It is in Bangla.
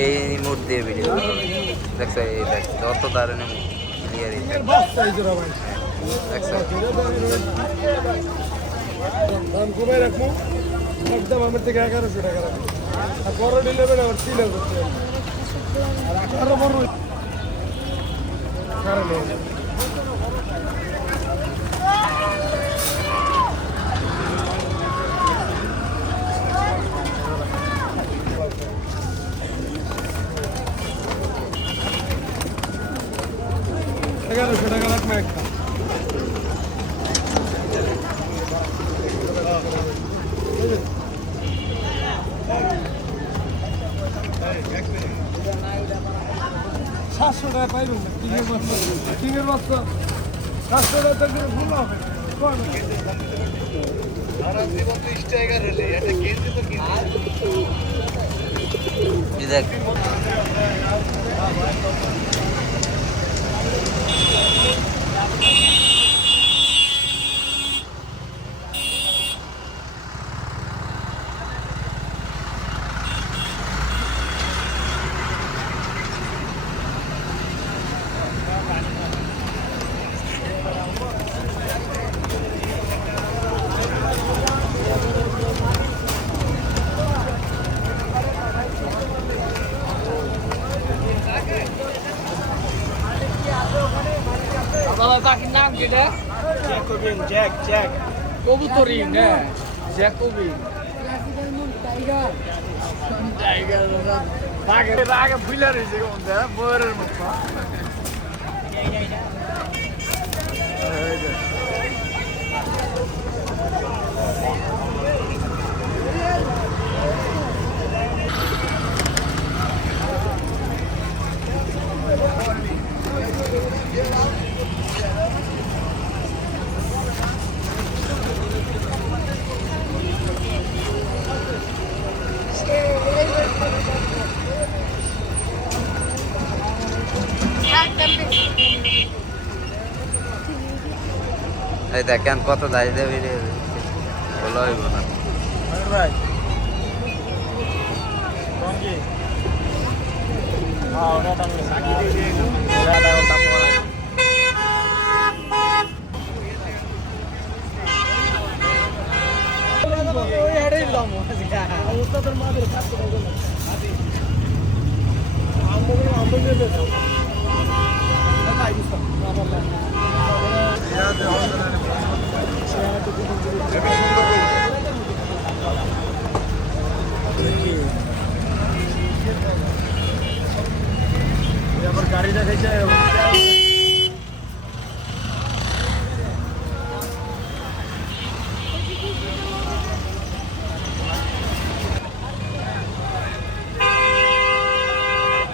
এই মুড দিয়ে ভিডিও দেখছো, এই দেখ যত দারুণ ক্লিয়ার দেখছো। দাম কমে রাখবো, একদম আমার থেকে 1100 টাকা রাখবো। আর বড় নিলে বেড়ে আবার 3000 টাকা। আর আরো বড় কারণে $1100 টাকা রাখবো একটা। $700 টাকা পাইবেন না কিংয়ের বাচ্চা $700 টাকা দিয়ে ভুল হবে দেখ বাবা পাখির নাম কিটা? জ্যাকোবিন জ্যাক কবুতরি না জ্যাকোবিন টাইগার বাঘের আগে ভুলে রয়েছে কোনটা বরের মতো এই দেখেন কত দাঁড়িয়ে ভিডিও বলো হইব না ভাই কোন কি হ্যাঁ ওটা টানলে সাকি দিয়ে দিয়ে ওটা ওটা পড়া ওই হেডেই দিলাম আজকে ওস্তাদের মাদের কাজ করে গেল আদি আমরা নিয়ে বেশ না ইসা বাবা আবার গাড়ি দেখাইছে